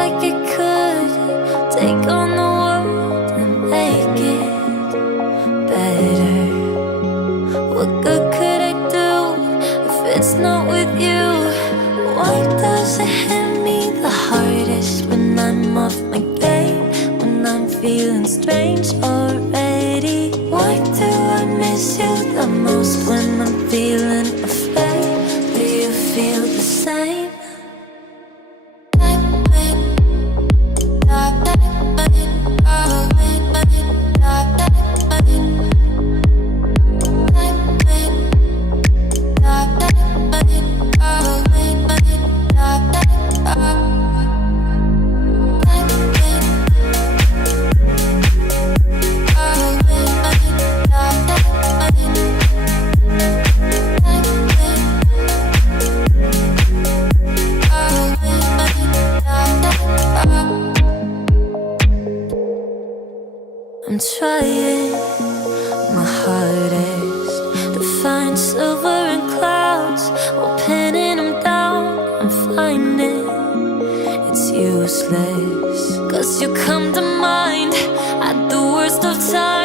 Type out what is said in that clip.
like it could take on the world and make it better. What good could I do if it's not with you? Why does it hit me the hardest when I'm off my game? When I'm feeling strange already? Why do I miss you the most when I'm feeling afraid? Do you feel the same? I'm trying my hardest to find silver in clouds while pinning them down. I'm finding it's useless, 'cause you come to mind at the worst of times.